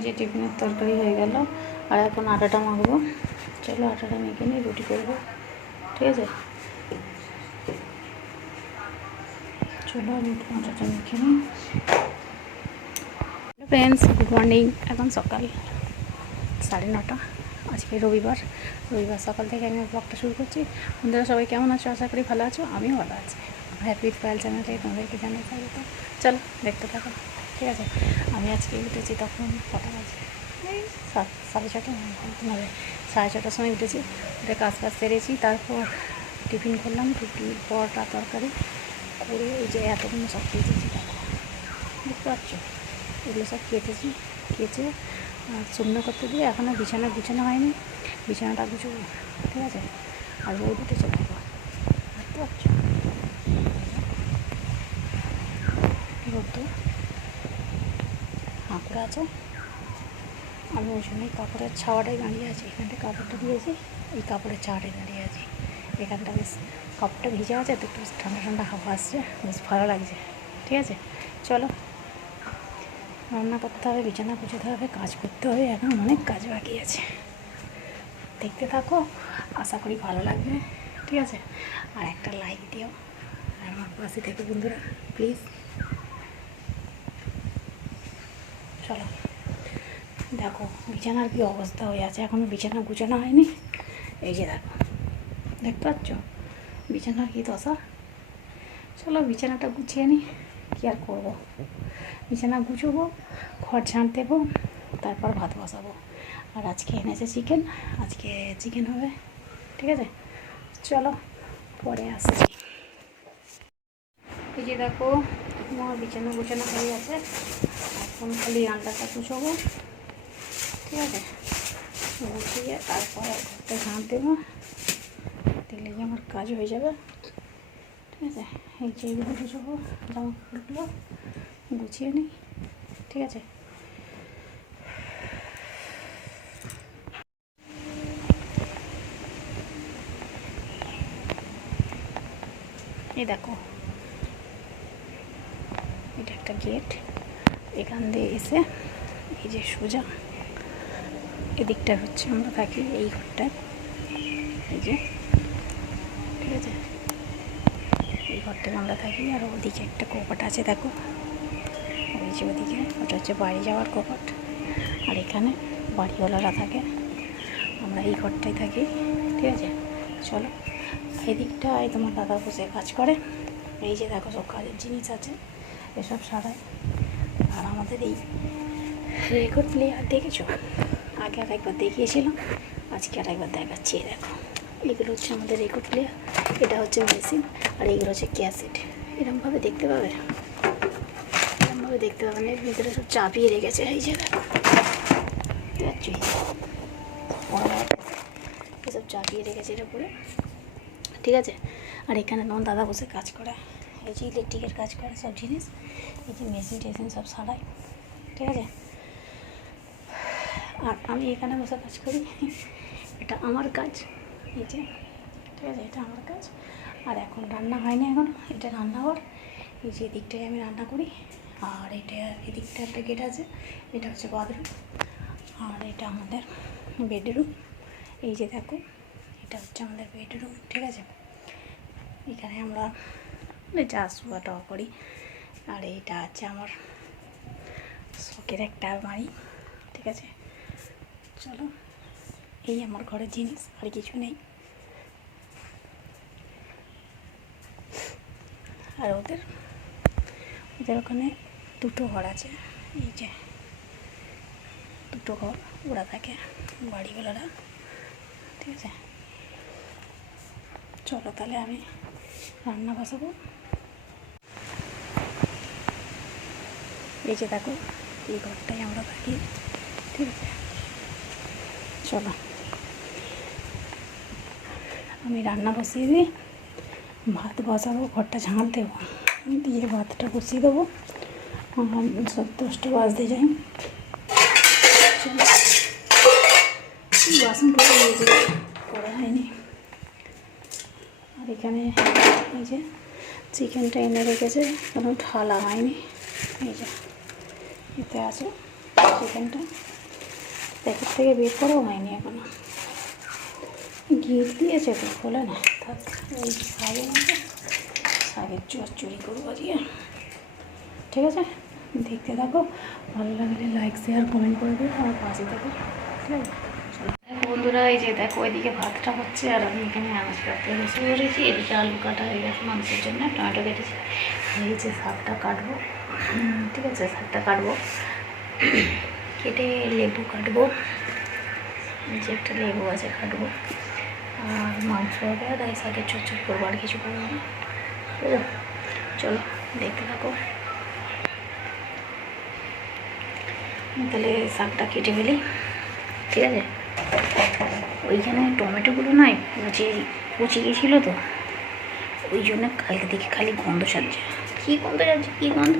এই যে টিফিনের তরকারি হয়ে গেল। আর এখন আটাটা মাখবো। চলো আটাটা মেখে নিয়ে রুটি করবো, ঠিক আছে? চলো রুটি আটাটা মেখে নিই। Friends, good morning. এখন সকাল 9:30। আজকে রবিবার সকাল থেকে আমি ব্লগটা শুরু করছি। বন্ধুরা সবাই কেমন আছো? আশা করি ভালো আছো। আমিও ভালো আছি। হ্যাপি উইথ পায়েল চ্যানেল থেকে তোমাদেরকে জানাই স্বাগত। চলো দেখতে থাকো, ঠিক আছে? আমি আজকে উঠেছি তখন কটা বাজে, এই 6:30 মানে 6:30টার সময় উঠেছি। উঠে কাজ সেরেছি। তারপর টিফিন করলাম, রুটি পরোটা তরকারি করে এই যে এতক্ষণ সব কেটেছি। দেখো, দেখতে পাচ্ছ? এগুলো সব কেটেছি। কেচে আর শুকনো করতে দিয়ে এখন আর বিছানা গুছানো হয়নি। বিছানাটা গুছবো, ঠিক আছে? আর রোদ উঠেছে, দেখো, দেখতে পাচ্ছ? রোদ আঁকড়ে আছে। আমি ওই জন্যই কাপড়ের ছাওয়াটাই দাঁড়িয়ে আছি। এখানটা কাপড়টা দিয়েছি, এই কাপড়ের ছাওয়াটাই দাঁড়িয়ে আছি। এখানটা বেশ কাপড়টা ভিজে আছে, তো একটু ঠান্ডা ঠান্ডা হাওয়া আসছে, বেশ ভালো লাগছে, ঠিক আছে? চলো রান্না করতে হবে, বিছানা গুছাতে হবে, কাজ করতে হবে। এখন অনেক কাজ বাকি আছে। দেখতে থাকো, আশা করি ভালো লাগবে, ঠিক আছে? আর একটা লাইক দিও, আর আমার পাশে থেকে বন্ধুরা প্লিজ। চলো দেখো বিছানার কী অবস্থা হয়ে আছে। এখনও বিছানা গুছানো হয়নি। এই যে দেখো, দেখতে পাচ্ছ বিছানার কী দশা। চলো বিছানাটা গুছিয়ে নিই। কী আর করবো, বিছানা গুছবো, ঘর ঝাঁট দেবো, তারপর ভাত বসাবো। আর আজকে এনেছে চিকেন, আজকে চিকেন হবে, ঠিক আছে? চলো পরে আসছি। এই যে দেখো আমার বিছানা গুছানো হয়ে গেছে। এখন খালি রান্নাটা গুছবো, ঠিক আছে? গুছিয়ে তারপরে ঘরটা ঝাঁট দেবো, দিলে কি আমার কাজ হয়ে যাবে, ঠিক আছে? এই যে এইগুলো গুছবো, জামা কাপড়গুলো গুছিয়ে নিই, ঠিক আছে? এই দেখো, এটা একটা গেট। এখান দিয়ে এসে এই যে সোজা এদিকটা হচ্ছে আমরা থাকি, এই ঘরটায়, এই যে, ঠিক আছে? এই ঘরটায় আমরা থাকি। আর ওদিকে একটা কপাট আছে, দেখো, ওই যে ওদিকে, ওটা হচ্ছে বাড়ি যাওয়ার কপাট। আর এখানে বাড়িওয়ালারা থাকে, আমরা এই ঘরটায় থাকি, ঠিক আছে? চলো এই দিকটায় তোমার দাদা বসে কাজ করে। এই যে দেখো সব কাজের জিনিস আছে, এসব সারায়। আর আমাদের এই রেকর্ড প্লেয়ার দেখেছো? আগে আর একবার দেখিয়েছিলাম, আজকে আর একবার দেখাচ্ছি। দেখো এগুলো হচ্ছে আমাদের রেকর্ড প্লেয়ার, এটা হচ্ছে মেশিন, আর এইগুলো হচ্ছে ক্যাসেট। এরকমভাবে দেখতে পাবে, এরকমভাবে দেখতে পাবেন। এর ভিতরে সব চাপিয়ে রেখেছে, এই যে দেখো, এসব চাপিয়ে রেখেছে এর উপরে, ঠিক আছে? আর এখানে তোমার দাদা বসে কাজ করে, এই যে ইলেকট্রিকের কাজ করে সব জিনিস, এই যে মেশিন টেশিন সব সারায়, ঠিক আছে? আর আমি এখানে বসে কাজ করি, এটা আমার কাজ, এই যে, ঠিক আছে? এটা আমার কাজ। আর এখন রান্না হয়নি, এখন এটা রান্নাঘর। এই যে এদিকটায় আমি রান্না করি। আর এটা এদিকটা একটা গেট আছে, এটা হচ্ছে বাথরুম। আর এটা আমাদের বেডরুম। এই যে দেখো, এটা হচ্ছে আমাদের বেডরুম, ঠিক আছে? এখানে আমরা যা শোয়া টাওয়া করি। আর এইটা হচ্ছে আমার শখের একটা আলমারি, ঠিক আছে? চলো এই আমার ঘরের জিনিস, আর কিছু নেই। আর ওদের ওখানে দুটো ঘর আছে, এই যে দুটো ঘর, ওরা থাকে বাড়িওয়ালারা, ঠিক আছে? চলো তাহলে আমি রান্না বসাবো। এই যে দেখো, এই ঘরটাই আমরা থাকি, ঠিক আছে? চলো আমি রান্না বসিয়ে দিই, ভাত বসাবো, ঘরটা ঝাঁট দেবো, দিয়ে ভাতটা বসিয়ে দেবো। সব 10টা বাজতে যাই। বাসন পড়ে গিয়েছে, করা হয়নি। আর এখানে এই যে চিকেনটা এনে রেখেছে, কোনো ঢালা হয়নি, এই যে এতে আছে। চিকেনটা প্যাকেট থেকে বের করাও হয়নি এখনো, গিট দিয়েছে তো খোলে না। থাক, এই শাকের মধ্যে শাকের চুরি করবো আজকে। ঠিক আছে, দেখতে থাকো, ভালো লাগলে লাইক শেয়ার কমেন্ট করে দিও, আমার পাশে থাকো। ঠিক আছে, দেখো বন্ধুরা, এই যে দেখো এদিকে ভাতটা হচ্ছে আর আমি এখানে আনাজ কাটতে বসে পড়েছি। এদিকে আলু কাটা হয়ে গেছে মাংসের জন্য, টমেটো কেটেছি। এই যে শাকটা কাটবো, ঠিক আছে, শাকটা কাটবো, কেটে লেবু কাটবো, যে একটা লেবু আছে কাটবো, আর মাংস হবে, আর এই শাকের চচ্চড়ি করবো, আর কিছু করবো না। ঠিক আছে, চলো দেখতে থাকো। তাহলে শাকটা কেটে ফেলি। ঠিক আছে, ওইখানে টমেটোগুলো নয় পচে গেছিলো তো, ওই জন্য কালকে দেখি খালি গন্ধ ছাড়ছে। কী গন্ধ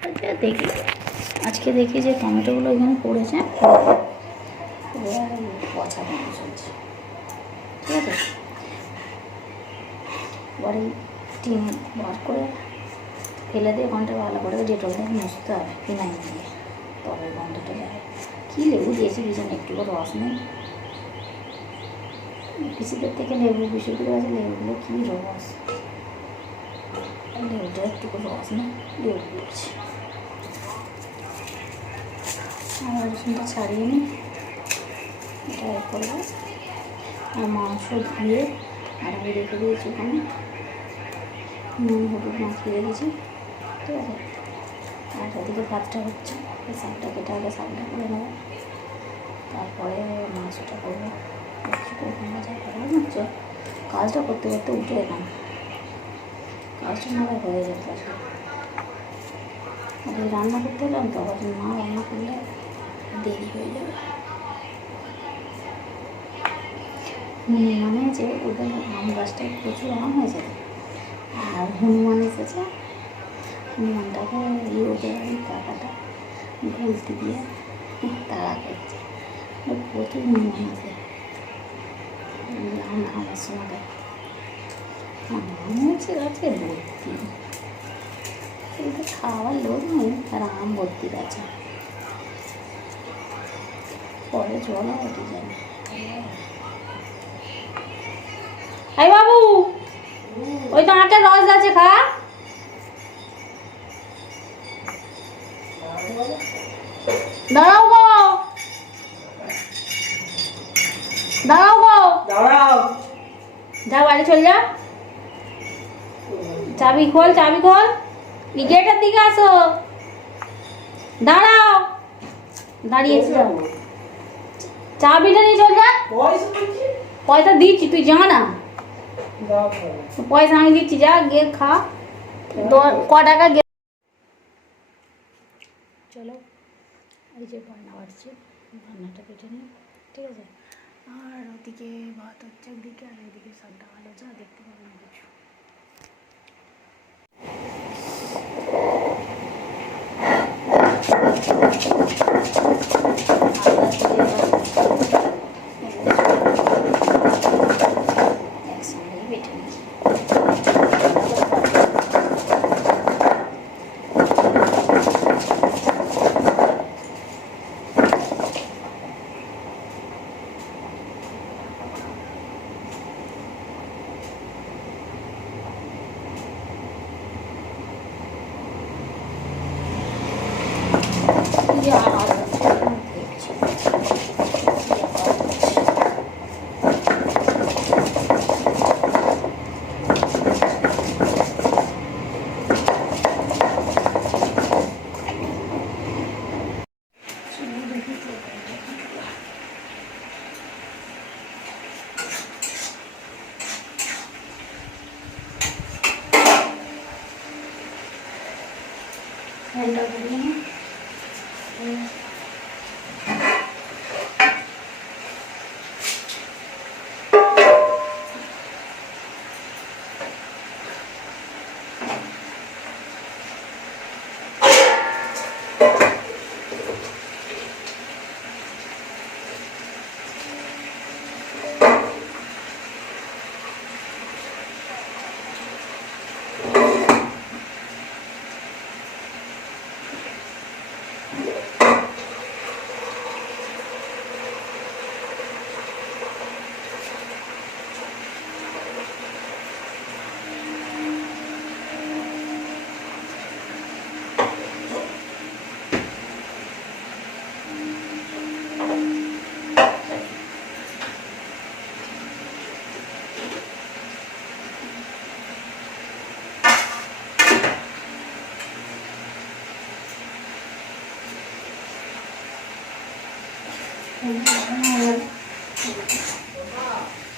ছাড়ছে দেখি, আজকে দেখি যে টমেটোগুলো ওইখানে পড়েছে, পচা গন্ধ ছাড়ছে। ঠিক আছে, এবারে টিনে বার করে ফেলে দিয়ে ঘন্টা ভালো করে ডেটল দিয়ে মুছতে হবে ফিনাইল দিয়ে, তবে গন্ধটা যায়। কী লেবু দিয়েছি বিছানে, একটু রস নেই, পিসিদের থেকে লেবু পিসিদের কাছে লেবুগুলো কী রস, লেবুটা একটু রস নেই, লেবু পড়ছে। আর রসুনটা ছাড়িয়ে নিই, এটা করবো। আর মাংস ধুয়ে আর আমি রেখে দিয়েছি ওখানে, নুন হলুদ মাখিয়ে রেখেছি। ঠিক আছে, আর ওদিকে ভাতটা হচ্ছে, এই শাকটা কেটে আগে শাকটা করে নেবো, তারপরে মাংসটা করবো। কিছু করবো না, যা করার হচ্ছে কাজটা করতে করতে উঠে এলাম, কাজটা না হয়ে যেত আসলে। আর রান্না করতে এলাম তো, আবার মা রান্না করলে দেরি হয়ে যাবে। মানে যে ওদের আম গাছটায় প্রচুর আম হয়েছে, আর হনুমান এসেছে, হনুমানটাকে ওদের ওই কাকাটা ভুলতে দিয়ে তাড়া করছে, প্রচুর হনুমান আছে আমার সময়। আম হচ্ছে গাছে ভর্তি, কিন্তু খাওয়ার লোক নেই, আর আম ভর্তি গাছে, পরে জল উঠে যাবে। এই বাবু, ওই তো আটের রস আছে, খা। দাঁড়াও গো, দাঁড়াও গো, যা বাড়ি চল যা, চাবি খোল, গেটের দিকে আসো, দাঁড়াও, দাঁড়িয়েছি, চাবিটা নিয়ে চল যা। পয়সা দিচ্ছি, তুই যা না, পয়সা আমি দিচ্ছি, যা গিয়ে খা, ক টাকা। চলো, এই যে বান্না বাড়ছে, বান্নাটা কেটে নিই। ঠিক আছে, আর ওদিকে ভাত হচ্ছে একদিকে, আর এদিকে শাকটা ভালো, যা দেখতে পাবেন কিছু। একসঙ্গেই বেটে নিই।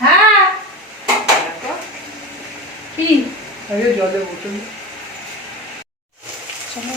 হ্যাঁ কি জলে বোতল চলো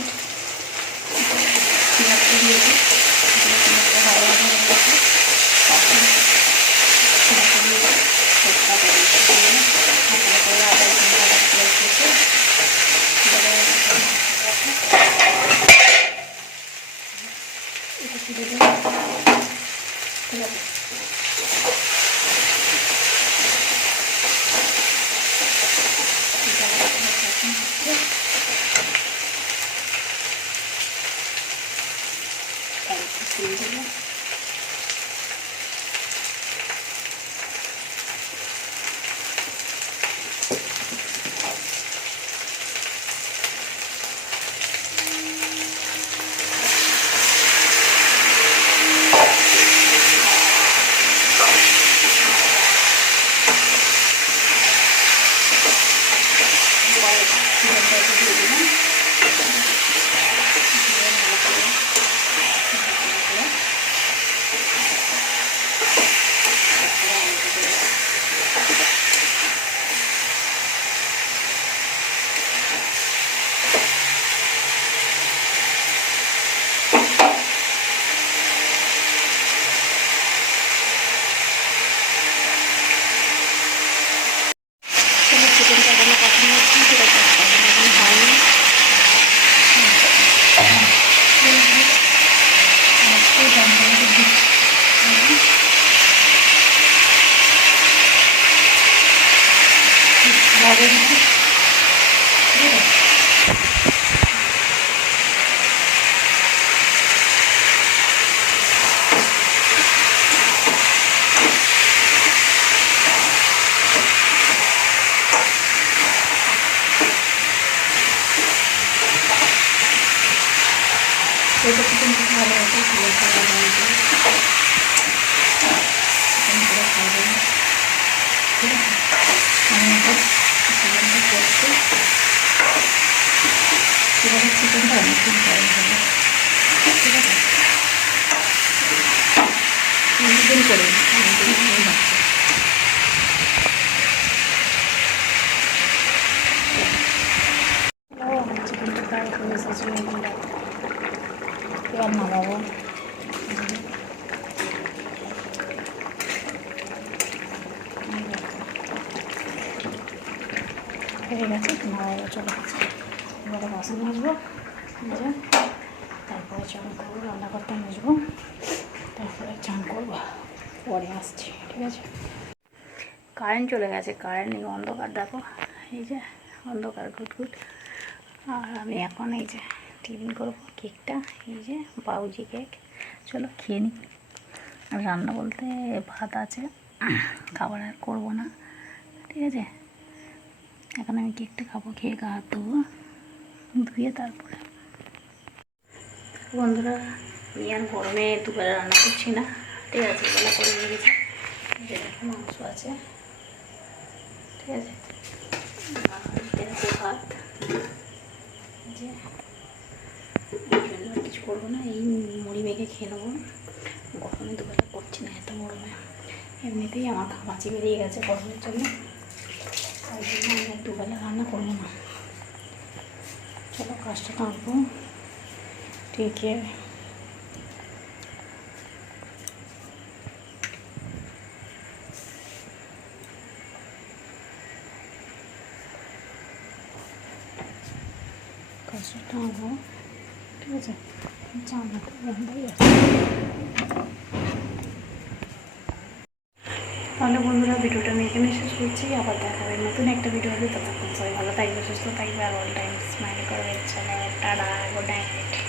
এটা কিন্তু ভালো আছে ভালো খাওয়া দাওয়া চিকেন করে খাওয়া ঠিক আছে আমি এটা চিকেনটা করছি কীভাবে চিকেনটা অনেকদিন পরে হবে ঠিক আছে অনেকদিন করে অনেকদিন ভালো লাগছে চিকেনটা ফ্রাই করে এসেছি এবার নামাবো হয়ে গেছে নামাবো চলে গেছে এবারে বাসন মাজবো যে তারপরে চান করবো রান্না করতে মাজবো তারপরে চান করবো পরে আসছি ঠিক আছে কারেন্ট চলে গেছে কারেন্ট নেই অন্ধকার দেখো এই যে অন্ধকার ঘুটঘুট আর আমি এখন এই যে টিফিন করবো কেকটা এই যে বাউজি কেক চলো খেয়ে নিই আর রান্না বলতে ভাত আছে খাবার আর করবো না ঠিক আছে এখন আমি কেকটা খাবো খেয়ে গা হাত ধোবো ধুয়ে তারপরে বন্ধুরা আমি আর গরমে দুবেলা রান্না করছি না ঠিক আছে বেলা করে নিয়ে গেছি যে দেখো মাংস আছে ঠিক আছে ভাত যে কিছু করবো না এই মুড়ি মেখে খেয়ে নেবো গরমে দুবেলা করছি না এত গরমে এমনিতেই আমার খামাচি বেরিয়ে গেছে গরমের জন্য তাই জন্য আমি আর দুবেলা রান্না করবো না চলো কাজটা টানবো ঠিক আছে কাজটা টানবো ঠিক আছে জানলাটা বন্ধই আছে তাহলে বন্ধুরা ভিডিওটা আমি এখানে শেষ করছি আবার দেখা হবে নতুন একটা ভিডিও হবে ততক্ষণ সবাই ভালো থাকবে সুস্থ থাকবে আর অল টাইম স্মাইল করবে চলো টাটা গুড নাইট